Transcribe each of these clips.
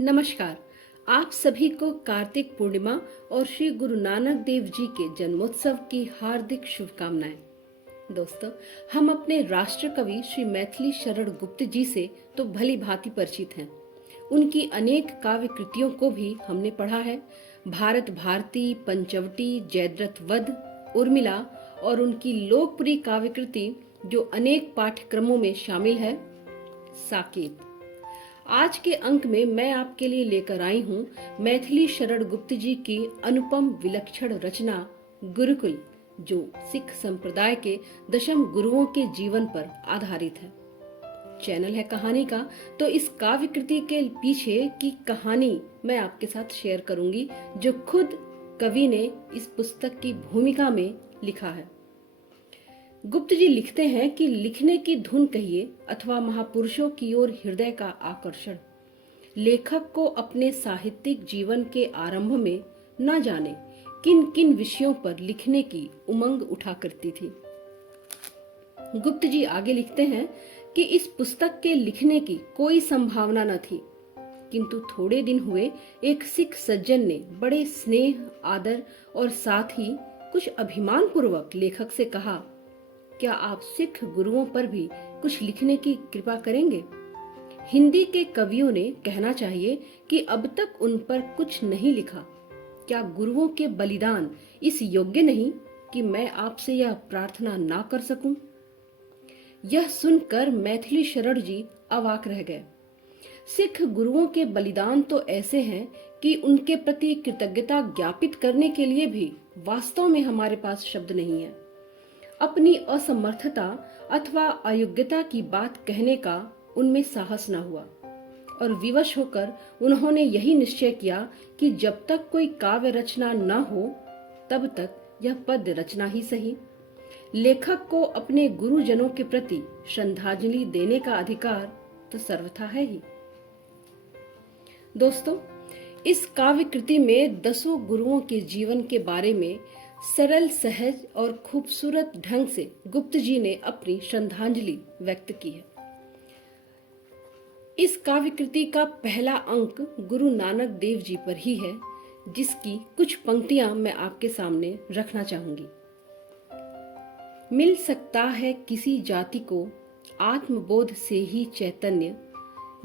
नमस्कार। आप सभी को कार्तिक पूर्णिमा और श्री गुरु नानक देव जी के जन्मोत्सव की हार्दिक शुभकामनाएं। दोस्तों, हम अपने राष्ट्र कवि श्री मैथिली शरण गुप्त जी से तो भली भांति परिचित हैं। उनकी अनेक काव्य कृतियों को भी हमने पढ़ा है। भारत भारती, पंचवटी, जयद्रथ वध, उर्मिला और उनकी लोकप्रिय काव्य कृति जो अनेक पाठ्यक्रमों में शामिल है, साकेत। आज के अंक में मैं आपके लिए लेकर आई हूँ मैथिली शरण गुप्त जी की अनुपम विलक्षण रचना गुरुकुल, जो सिख संप्रदाय के दशम गुरुओं के जीवन पर आधारित है। चैनल है कहानी का, तो इस काव्य कृति के पीछे की कहानी मैं आपके साथ शेयर करूंगी, जो खुद कवि ने इस पुस्तक की भूमिका में लिखा है। गुप्त जी लिखते हैं कि लिखने की धुन कहिए अथवा महापुरुषों की ओर हृदय का आकर्षण लेखक को अपने साहित्यिक जीवन के आरंभ में न जाने किन किन विषयों पर लिखने की उमंग उठा करती थी। गुप्त जी आगे लिखते हैं कि इस पुस्तक के लिखने की कोई संभावना न थी, किंतु थोड़े दिन हुए एक सिख सज्जन ने बड़े स्नेह, आदर और साथ ही कुछ अभिमान पूर्वक लेखक से कहा, क्या आप सिख गुरुओं पर भी कुछ लिखने की कृपा करेंगे? हिंदी के कवियों ने कहना चाहिए कि अब तक उन पर कुछ नहीं लिखा। क्या गुरुओं के बलिदान इस योग्य नहीं कि मैं आपसे यह प्रार्थना ना कर सकूं? यह सुनकर मैथिली शरण जी अवाक रह गए। सिख गुरुओं के बलिदान तो ऐसे हैं कि उनके प्रति कृतज्ञता ज्ञापित करने के लिए भी वास्तव में हमारे पास शब्द नहीं है। अपनी असमर्थता अथवा अयोग्यता की बात कहने का उनमें साहस न हुआ और विवश होकर उन्होंने यही निश्चय किया कि जब तक कोई काव्य रचना न हो तब तक यह पद्य रचना ही सही। लेखक को अपने गुरुजनों के प्रति श्रद्धांजलि देने का अधिकार तो सर्वथा है ही। दोस्तों, इस काव्य कृति में 10 गुरुओं के जीवन के बारे में सरल, सहज और खूबसूरत ढंग से गुप्त जी ने अपनी श्रद्धांजलि व्यक्त की है। इस काव्य कृति का पहला अंक गुरु नानक देव जी पर ही है, जिसकी कुछ पंक्तियां मैं आपके सामने रखना चाहूंगी। मिल सकता है किसी जाति को आत्मबोध से ही चैतन्य,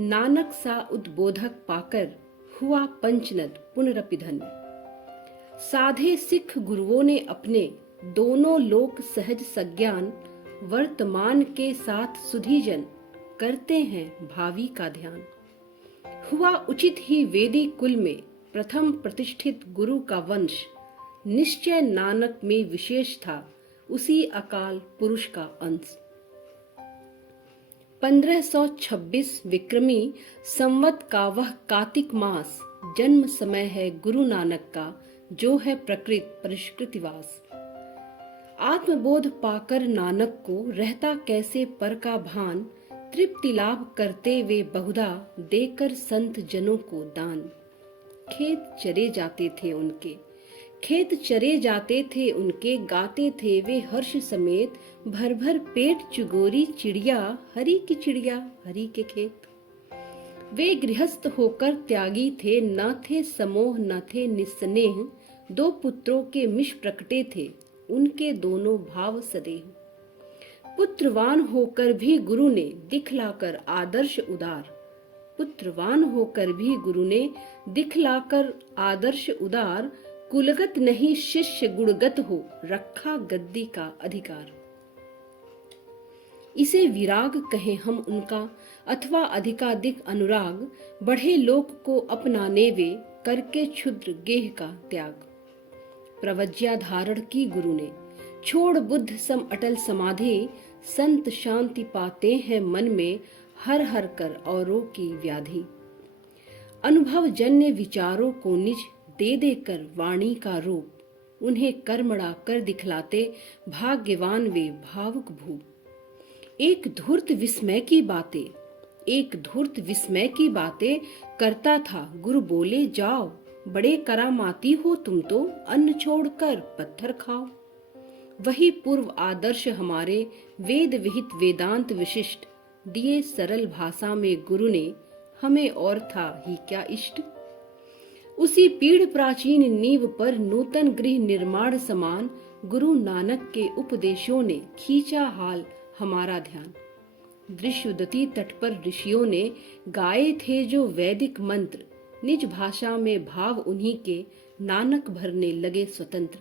नानक सा उद्बोधक पाकर हुआ पंचनद पुनरपि धन्य। साधे सिख गुरुओं ने अपने दोनों लोक सहज सज्ञान, वर्तमान के साथ सुधीजन करते हैं भावी का ध्यान। हुआ उचित ही वेदी कुल में प्रथम प्रतिष्ठित गुरु का वंश, निश्चय नानक में विशेष था उसी अकाल पुरुष का अंश। 1526 विक्रमी संवत का वह कार्तिक मास, जन्म समय है गुरु नानक का, जो है प्रकृत परिष्कृतिवास। आत्मबोध पाकर नानक को रहता कैसे पर का भान, तृप्ति लाभ करते वे बहुधा देकर संत जनों को दान। खेत चरे जाते थे उनके, खेत चरे जाते थे उनके, गाते थे वे हर्ष समेत, भर भर पेट चुगोरी चिड़िया, हरि की चिड़िया हरि के खेत। वे गृहस्थ होकर त्यागी थे, न थे समोह न थे निस्नेह, 2 पुत्रों के मिश प्रकटे थे उनके दोनों भाव सदेह। पुत्रवान होकर भी गुरु ने दिखलाकर आदर्श उदार, पुत्रवान होकर भी गुरु ने दिखलाकर आदर्श उदार, कुलगत नहीं शिष्य गुणगत हो रखा गद्दी का अधिकार। इसे विराग कहें हम उनका अथवा अधिकाधिक अनुराग, बढ़े लोक को अपनाने वे करके क्षुद्र गेह का त्याग। प्रवज्ञा धारण की गुरु ने छोड़ बुद्ध सम अटल समाधि, संत शांति पाते हैं मन में हर हर कर औरों की व्याधि। अनुभव जन्य विचारों को निज दे देकर वाणी का रूप, उन्हें कर्मणा कर दिखलाते भाग्यवान वे भावुक भूप। एक धूर्त विस्मय की बातें, एक धूर्त विस्मय की बातें करता था गुरु बोले, जाओ बड़े करामाती हो तुम तो, अन्न छोड़कर पत्थर खाओ। वही पूर्व आदर्श हमारे वेद विहित वेदांत विशिष्ट, दिए सरल भाषा में गुरु ने हमें और था ही क्या इष्ट। उसी पीढ़ प्राचीन नींव पर नूतन गृह निर्माण समान गुरु नानक के उपदेशों ने खींचा हाल हमारा ध्यान। दृश्युदती तट पर ऋषियों ने गाए थे जो वैदिक मंत्र, निज भाषा में भाव उन्हीं के नानक भरने लगे स्वतंत्र।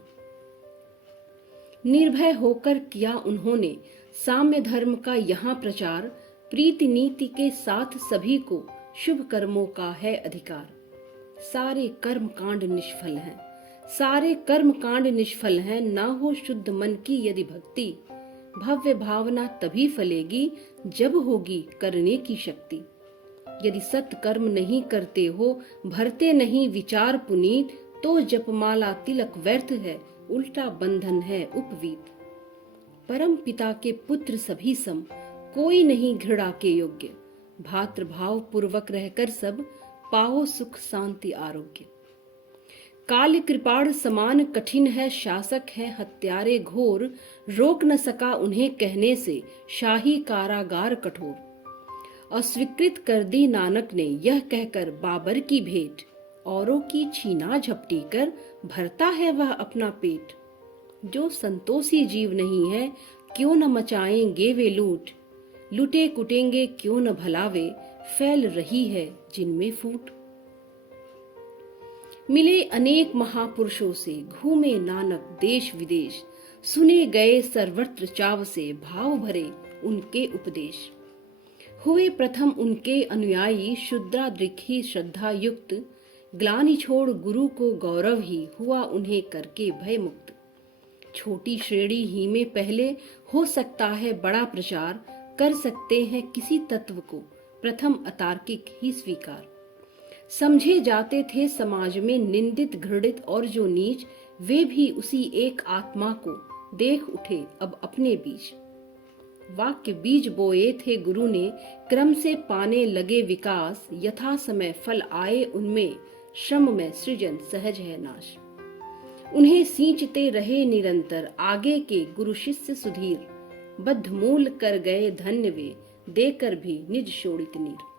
निर्भय होकर किया उन्होंने साम्य धर्म का यहाँ प्रचार, प्रीति नीति के साथ सभी को शुभ कर्मों का है अधिकार। सारे कर्म कांड निष्फल हैं, सारे कर्म कांड निष्फल हैं, ना हो शुद्ध मन की यदि भक्ति, भव्य भावना तभी फलेगी जब होगी करने की शक्ति। यदि सत्कर्म नहीं करते हो, भरते नहीं विचार पुनीत, तो जपमाला तिलक व्यर्थ है, उल्टा बंधन है उपवीत। परम पिता के पुत्र सभी सम, कोई नहीं घृणा के योग्य, भातृभाव पूर्वक रहकर सब पाओ सुख शांति आरोग्य। काल कृपाण समान कठिन है शासक है हत्यारे घोर, रोक न सका उन्हें कहने से शाही कारागार कठोर। अस्वीकृत कर दी नानक ने यह कहकर बाबर की भेंट, औरों की छीना झपटी कर भरता है वह अपना पेट। जो संतोषी जीव नहीं है क्यों न मचाएंगे वे लूट, लुटे कुटेंगे क्यों न भलावे, फैल रही है जिनमें फूट। मिले अनेक महापुरुषों से घूमे नानक देश विदेश, सुने गए सर्वत्र चाव से भाव भरे उनके उपदेश। हुए प्रथम उनके अनुयायी शुद्रादृखी श्रद्धा युक्त, ग्लानि छोड़ गुरु को गौरव ही हुआ उन्हें करके भय मुक्त। छोटी श्रेणी ही में पहले हो सकता है बड़ा प्रचार, कर सकते हैं किसी तत्व को प्रथम अतार्किक ही स्वीकार। समझे जाते थे समाज में निंदित घृणित और जो नीच, वे भी उसी एक आत्मा को देख उठे अब अपने बीच। वाक्य बीज बोए थे गुरु ने, क्रम से पाने लगे विकास, यथा समय फल आए उनमें, श्रम में सृजन सहज है नाश। उन्हें सींचते रहे निरंतर आगे के गुरु शिष्य सुधीर, बद्ध मूल कर गए धन्य वे, देकर भी निज शोणित नीर।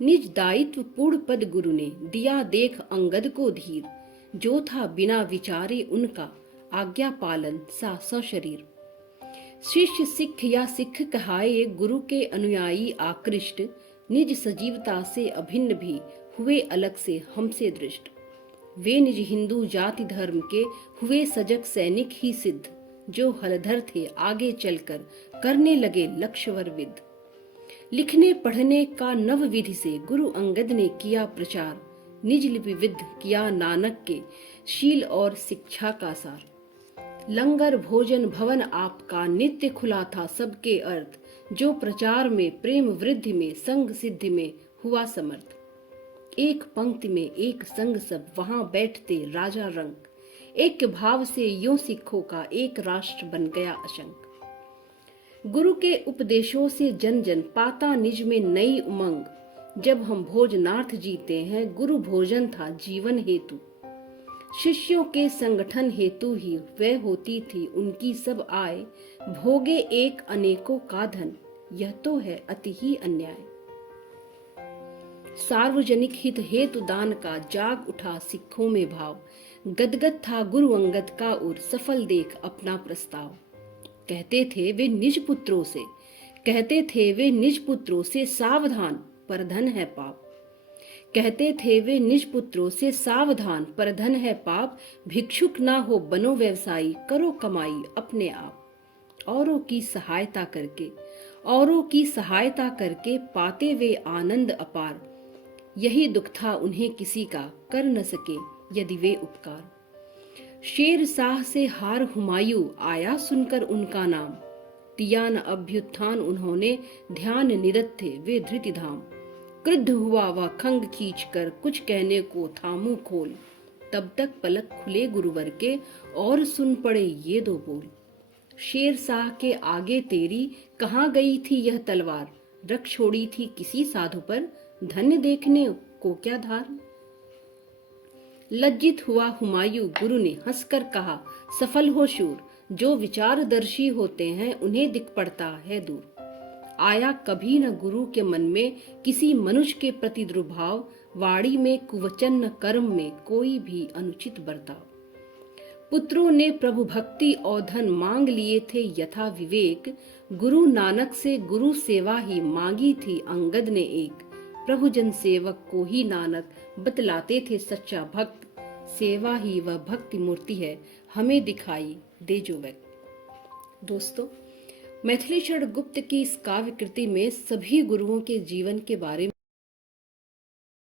निज दायित्व पूर्ण पद गुरु ने दिया देख अंगद को धीर, जो था बिना विचारे उनका आज्ञा पालन सा सशरीर। शिष्य सिख या सिख कहाए गुरु के अनुयायी आकृष्ट, निज सजीवता से अभिन्न भी हुए अलग से हमसे दृष्ट। वे निज हिंदू जाति धर्म के हुए सजग सैनिक ही सिद्ध, जो हलधर थे आगे चलकर करने लगे लक्ष्यवर विद। लिखने पढ़ने का नव विधि से गुरु अंगद ने किया प्रचार, निज लिपि विद किया नानक के शील और शिक्षा का सार। लंगर भोजन भवन आपका नित्य खुला था सबके अर्थ, जो प्रचार में प्रेम वृद्धि में संग सिद्धि में हुआ समर्थ। एक पंक्ति में एक संग सब वहां बैठते राजा रंग, एक भाव से यूं सिखों का एक राष्ट्र बन गया अशंक। गुरु के उपदेशों से जन जन पाता निज में नई उमंग, जब हम भोजनार्थ जीते हैं गुरु भोजन था जीवन हेतु। शिष्यों के संगठन हेतु ही वह होती थी उनकी सब आय, भोगे एक अनेकों का धन, यह तो है अति ही अन्याय। सार्वजनिक हित हेतु दान का जाग उठा सिखों में भाव, गदगद था गुरु अंगद का और सफल देख अपना प्रस्ताव। कहते थे वे निज पुत्रों से, कहते थे वे निज पुत्रों से सावधान पर धन है पाप। कहते थे वे निज पुत्रों से सावधान पर धन है पाप। भिक्षुक ना हो बनो व्यवसायी, करो कमाई अपने आप। औरों की सहायता करके, औरों की सहायता करके पाते वे आनंद अपार। यही दुख था उन्हें किसी का, कर न सके यदि वे उपकार। शेर शाह से हार हुमायूं आया सुनकर उनका नाम, दिया न अभ्युत्थान उन्होंने ध्यान निरत थे वे धृति धाम। क्रुद्ध हुआ वह खंग खींच कर कुछ कहने को था मुंह खोल, तब तक पलक खुले गुरुवर के और सुन पड़े ये दो बोल। शेर शाह के आगे तेरी कहाँ गई थी यह तलवार, रख छोड़ी थी किसी साधु पर, धन्य देखने को क्या धार। लज्जित हुआ हुमायूं गुरु ने हंसकर कहा, सफल हो शूर, जो विचारदर्शी होते हैं उन्हें दिख पड़ता है दूर। आया कभी न गुरु के मन में किसी मनुष्य के प्रति दुर्भाव, वाणी में कुवचन न कर्म में कोई भी अनुचित बर्ताव। पुत्रों ने प्रभु भक्ति और धन मांग लिए थे यथा विवेक, गुरु नानक से गुरु सेवा ही मांगी थी अंगद ने एक। प्रभु जन सेवक को ही नानक बतलाते थे सच्चा भक्त, सेवा ही वह भक्ति मूर्ति है हमें दिखाई दे जो व्यक्त। दोस्तों, मैथिली शरण गुप्त की इस काव्य कृति में सभी गुरुओं के जीवन के बारे